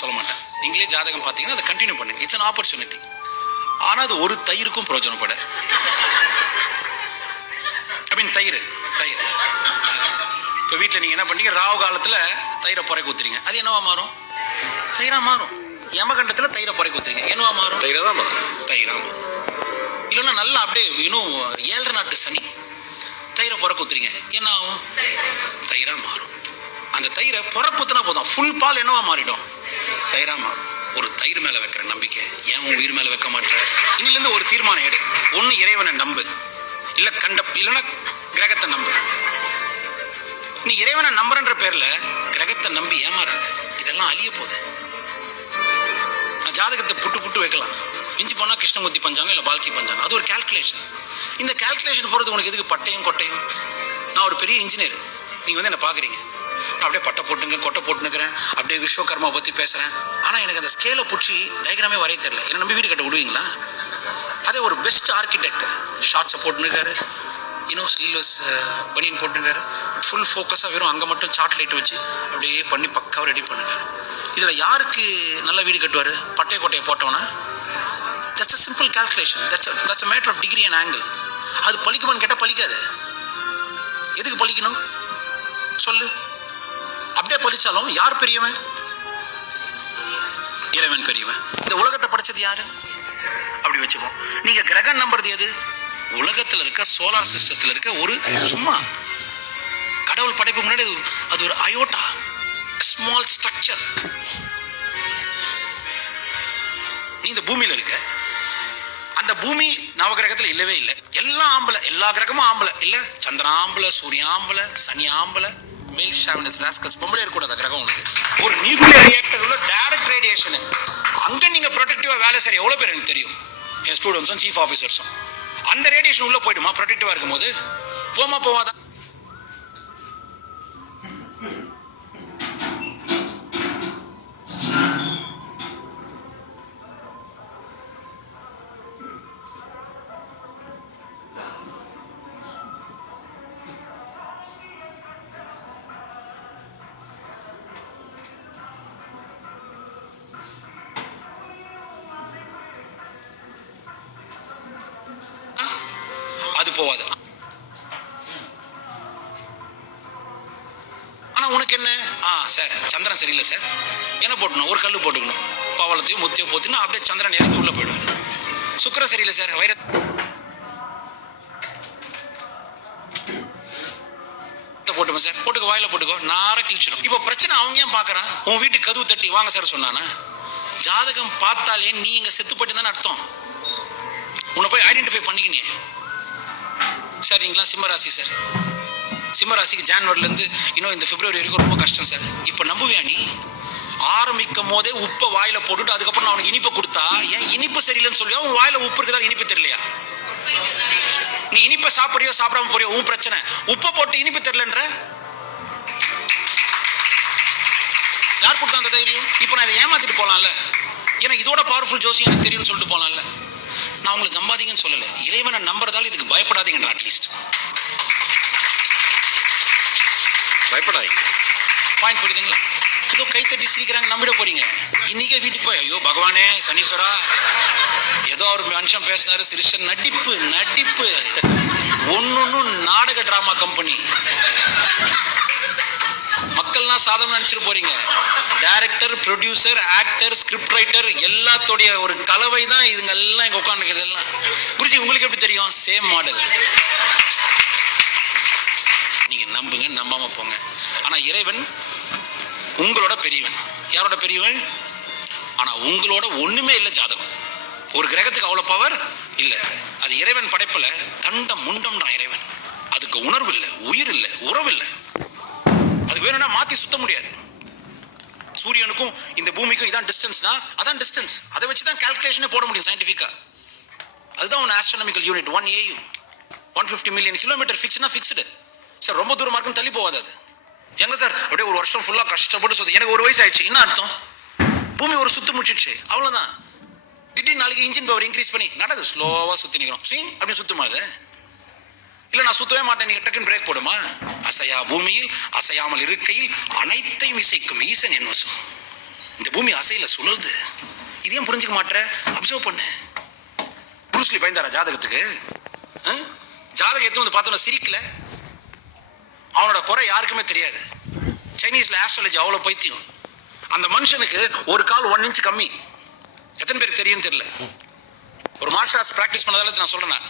சொல்ல மாட்டேன். நீங்களே ஜாதகம் பார்த்தீங்கன்னா அதை கண்டினியூ பண்ணுங்க. It's an opportunity. ஆனால் அது ஒரு தயிருக்கும் பிரயோஜனப்பட. ஐ மீன் தயிர் இப்போ வீட்டில் நீங்கள் என்ன பண்ணீங்க, ராவு காலத்தில் தயிரை பொறை ஊத்துறீங்க, அது என்னவா மாறும்? தயிராக மாறும். யமகண்டத்தில் தயிரை பொறை ஊத்துறீங்க, என்னவா மாறும்? தயிராக தான் மாறும். தயிராக மாறும். இல்லைன்னா நல்லா அப்படியே இன்னும் 7 நாட்டு சனி தயிரை பொறை ஊத்துறீங்க, என்ன ஆகும்? தயிராக மாறும். அந்த தயிரை பொறப்புத்துனா போதும், ஃபுல் பால் என்னவா மாறிடும்? தயிரா மாறும். ஒரு தயிர் மேல வைக்கிற நம்பிக்கை ஏன் உன் உயிர் மேல வைக்க மாட்டேற? இன்னிலிருந்து ஒரு தீர்மானம் எடு. ஒன்னு இறைவனை நம்பு, இல்லைன்னா கிரகத்தை நம்பு. நீ இறைவனை நம்புறன்ற பேர்ல கிரகத்தை நம்பி ஏமாறாங்க. இதெல்லாம் அழிய போகுது. ஜாதகத்தை புட்டு வைக்கலாம். மிஞ்சி போனா கிருஷ்ணமூர்த்தி பஞ்சாங்கம் இல்ல பால்கி பஞ்சாங்கம், அது ஒரு கால்குலேஷன். இந்த கால்குலேஷன் போறது உனக்கு எதுக்கு பட்டையும் கொட்டையும்? நான் ஒரு பெரிய இன்ஜினியர், நீங்க வந்து என்ன பாக்குறீங்க, நான் அப்படியே பட்டை போட்டுங்க கொட்டை போட்டுனுக்கிறேன், அப்படியே விஸ்வகர்மா பற்றி பேசுகிறேன். ஆனால் எனக்கு அந்த ஸ்கேலை பிடிச்சி டயக்ராமே வரைய தெரியல. என்ன நம்பி வீடு கட்ட விடுவீங்களா? அதே ஒரு பெஸ்ட் ஆர்கிடெக்ட் ஷார்ட்ஸை போட்டுனுக்காரு, இன்னும் ஸ்லீவ்லெஸ் பனியன் போட்டுருக்காரு, பட் ஃபுல் ஃபோக்கஸாக வெறும் அங்கே மட்டும் சார்ட் லைட் வச்சு அப்படியே பண்ணி பக்காவாக ரெடி பண்ணுறாரு. இதில் யாருக்கு நல்ல வீடு கட்டுவார்? பட்டை கொட்டையை போட்டோன்னா? That's a simple calculation. That's a matter of degree and angle. அது பழிக்குமான்னு கேட்டால் பழிக்காது. எதுக்கு பழிக்கணும் சொல்லு? அப்படியே பழிச்சாலும் யார் பெரியவன்? இறைவன் பெரியவன். இந்த உலகத்தை படைச்சது யாரு? அப்படி வச்சுப்போம். நீங்க கிரகம் நம்புறது எது? உலகத்தில் இருக்க சோலார் சிஸ்டத்தில் இருக்க ஒரு சும்மா கடவுள் படைப்பு முன்னாடி அது ஒரு அயோட்டா, ஸ்மால் ஸ்ட்ரக்சர். நீ இந்த பூமியில இருக்க, அந்த பூமி நவகிரகத்தில் இல்லவே இல்லை. எல்லாம் ஆம்பளை, எல்லா கிரகமும் ஆம்பளை இல்ல. சந்திரன் ஆம்பளை, சூரியன் ஆம்பளை, சனி ஆம்பளை, மேல் ஷாவினஸ் ராஸ்கல்ஸ் பொம்பளை இருக்கக்கூடாது. கிரகம் உனக்கு ஒரு நியூக்ளியர் ரியாக்டர் உள்ள டைரக்ட் ரேடியேஷன். அங்க நீங்க ப்ரொடெக்டிவா வேலை செய்ய எவ்வளவு பேர் எனக்கு தெரியும், என் ஸ்டூடெண்ட்ஸும் சீஃப் ஆஃபீஸர்ஸும். அந்த ரேடியேஷன் உள்ள போயிடுமா ப்ரொடெக்டிவா இருக்கும்போது? போவாதா? அது போவாது. ஆனா உனக்கு என்ன? சார் சந்திரன் சரியில்லை சார், என்ன போட்டணும்? ஒரு கல்லு போட்டுக்கணும், பவளத்தையும் முத்தியோ போத்துனா அப்படியே சந்திரன் இறங்கி உள்ள போயிடுவார். சுக்கிரன் சரியில்லை சார், வைரத்தை போட்டுப்பேன் சார், போட்டுக்க, வாயில போட்டுக்கோ, நார கிழிச்சிடும். இப்போ பிரச்சனை அவங்க ஏன் பாக்குறான்? உன் வீட்டுக்கு கதவு தட்டி வாங்க சார் சொன்னானா? ஜாதகம் பார்த்தாலே நீ இங்க செத்து போயிட்டு தானே அர்த்தம். உன்னை போய் ஐடென்டிஃபை பண்ணிக்கினே. சார் நீங்களாம் சிம்மராசி சார், சிம்மராசிக்கு ஜான்வரிலேருந்து இன்னும் இந்த பிப்ரவரி வரைக்கும் ரொம்ப கஷ்டம் சார். இப்போ நம்புவியா நீ? ஆரம்பிக்கும் போதே உப்பை வாயில போட்டுட்டு அதுக்கப்புறம் நான் அவனுக்கு இனிப்பை கொடுத்தா, ஏன் இனிப்பு சரியில்லைன்னு சொல்லியா? உன் வாயில உப்பு இருக்குதா, இனிப்பு தெரியலையா? நீ இனிப்பை சாப்பிட்றியோ சாப்பிடாம போறியோ உன் பிரச்சனை. உப்பை போட்டு இனிப்பு தெரியலன்ற யார் கொடுத்தா அந்த தைரியம்? இப்போ நான் இதை ஏமாத்திட்டு போலாம்ல, ஏன்னா இதோட பவர்ஃபுல் ஜோசியம் எனக்கு தெரியும்னு சொல்லிட்டு போலாம்ல. நான் உங்களுக்கு நம்பாதீங்கன்னு சொல்லல, இறைவனை நம்புறதால இதுக்கு பயப்படாதீங்க. அட்லீஸ்ட் பயப்படாதீங்க. பாயிண்ட் புரியுதுங்களா? ஏதோ கைத்தட்டி சிரிக்கிறாங்க, நம்பிட போறீங்க. இன்னைக்கே வீட்டுக்கு போய் ஐயோ பகவானே சனீஸ்வரா, ஏதோ ஒரு மனுஷன் பேசினாரு சிரிச்ச நடிப்பு ஒன்னு நாடக டிராமா கம்பெனி. மக்கள்லாம் சாதம் நினைச்சிட்டு போறீங்க. Director, producer, actor, script writer எல்லாத்தோடைய ஒரு கலவை தான் இதுங்க எல்லாம் இங்க உட்காந்துருக்கிறது எல்லாம். புரிஞ்சு உங்களுக்கு எப்படி தெரியும்? Same model. நீங்க நம்புங்க, நம்பாம போங்க. ஆனா இறைவன் உங்களோட பெரியவன். யாரோட பெரியவன்? ஆனா உங்களோட ஒண்ணுமே இல்லை ஜாதகம். ஒரு கிரகத்துக்கு அவ்வளவு பவர் இல்ல. அது இறைவன் படைப்புல தண்ட முண்டம்ன்றான் இறைவன். அதுக்கு உணர்வு இல்லை, உயிர் இல்லை, உறவு இல்லை. அது வேணும்னா மாத்தி சுத்த முடியாது. சூரியனுக்கும் இந்த பூமிக்கும் இதான் டிஸ்டன்ஸ்னா அதான் டிஸ்டன்ஸ். அதை வச்சு தான் கால்குலேஷனே போட முடியும் சயின்டிஃபிக்கா. அதுதான் ஒன்று astronomical unit 1 AU 150 million kilometre. ஃபிக்ஸ்னா ஃபிக்ஸ்டு சார். ரொம்ப தூரமாக இருக்குன்னு தள்ளி போகாது. அது எங்க சார் அப்படியே ஒரு வருஷம் ஃபுல்லாக கஷ்டப்பட்டு சுற்றி எனக்கு ஒரு வயசு ஆயிடுச்சு, என்ன அர்த்தம்? பூமி ஒரு சுத்து முடிச்சிடுச்சு, அவ்வளோதான். திடீர்னு நாளைக்கு இன்ஜின் பவர் இன்க்ரீஸ் பண்ணி நடக்குது, ஸ்லோவாக சுற்றி நிற்கிறோம், ஸ்விங் அப்படின்னு சுற்றுமா? அது இல்லை நான் சுத்தவே மாட்டேன், நீங்கள் டக்குன்னு பிரேக் போடுமா? அசையா பூமியில் அசையாமல் இருக்கையில் அனைத்தையும் இசைக்கும் ஈசன் என் வசம். இந்த பூமி அசையில சுழலுது. இதையும் புரிஞ்சுக்க மாட்டேற? அப்சர்வ் பண்ணு. ப்ரூஸ்லி பயந்தாரா ஜாதகத்துக்கு? ஜாதகம் எடுத்து வந்து பார்த்தோன்னா சிரிக்கல. அவனோட குறை யாருக்குமே தெரியாது. சைனீஸ்ல ஆஸ்ட்ராலஜி அவ்வளோ பைத்தியம். அந்த மனுஷனுக்கு ஒரு கால் 1 இன்ச் கம்மி. எத்தனை பேருக்கு தெரியும் தெரியல. ஒரு மார்ஷல் ஆர்ட்ஸ் பிராக்டிஸ் பண்ணதால நான் சொல்றேன்.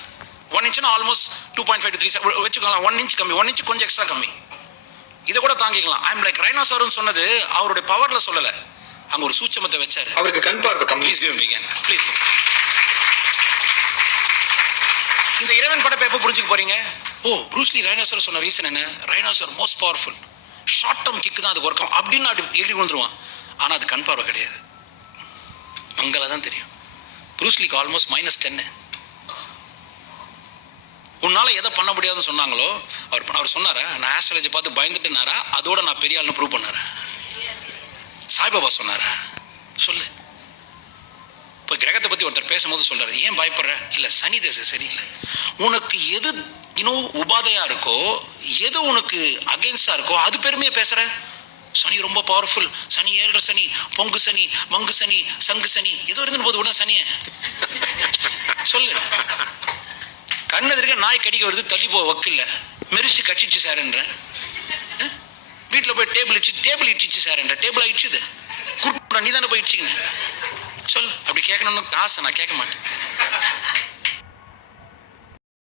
1 இன்ச்னா ஆல்மோஸ்ட் 2.5 to 3 வச்சுக்கலாம். 1 இன்ச் கம்மி, 1 இன்ச் கொஞ்சம் எக்ஸ்ட்ரா கம்மி. இதை கூட தாங்கிக்கலாம். ஐ எம் லைக் ரைனோசரஸ் சொன்னது அவருடைய பவர்ல சொல்லல, அங்க ஒரு சூட்சமத்தை வச்சாரு. அவருக்கு கண் பார்வை கம்மி. Please give me again please. இந்த இறைவன் படைப்பை எப்போ புரிஞ்சுக்க போறீங்க? ஓ, ப்ரூஸ்லி ரைனோசரஸ் சொன்ன ரீசன் என்ன? Rhinoceros most powerful, short term kick தான் அது ஒர்க் ஆகும் அப்படின்னு அப்படி எகிரி கொண்டுருவான். ஆனா அது கண் பார்வை கிடையாது. மங்களா தான் தெரியும். ப்ரூஸ்லிக்கு ஆல்மோஸ்ட் -10. உன்னால எதை பண்ண முடியாதுன்னு சொன்னாங்களோ அவர் சொன்னாரா? நான் ஆஸ்ட்ராலஜி பார்த்து பயந்துட்டுனாரா? அதோட நான் பெரிய ஆள்னு ப்ரூவ் பண்ணாரா? சாய்பாபா சொன்னாரா? சொல்லு. இப்போ கிரகத்தை பத்தி ஒருத்தர் பேசும்போது சொல்றாரு, ஏன் பயப்படுற? இல்ல சனி தேசை சரியில்லை. உனக்கு எது இன்னும் உபாதையா இருக்கோ, எது உனக்கு அகெயின்ஸ்டா இருக்கோ அது பெருமையா பேசுற. சனி ரொம்ப பவர்ஃபுல், சனி 7.5 சனி, பொங்கு சனி, மங்கு சனி, சங்கு சனி, ஏதோ இருந்து போது கூட சனிய சொல்லு. கண்ணு இருக்க நாய் கடிக்க வருது, தள்ளி போக வக்கில்ல, மெரிச்சு கட்சிச்சு சார்ன்ற. வீட்டில் போய் டேபிள் இடிச்சு சார்ன்ற. டேபிள் ஆயிடுச்சுது, குறுக்கு நீ தானே போய் இடிச்சிங்க. சொல். அப்படி கேட்கணும்னு ஆசை, நான் கேட்க மாட்டேன்.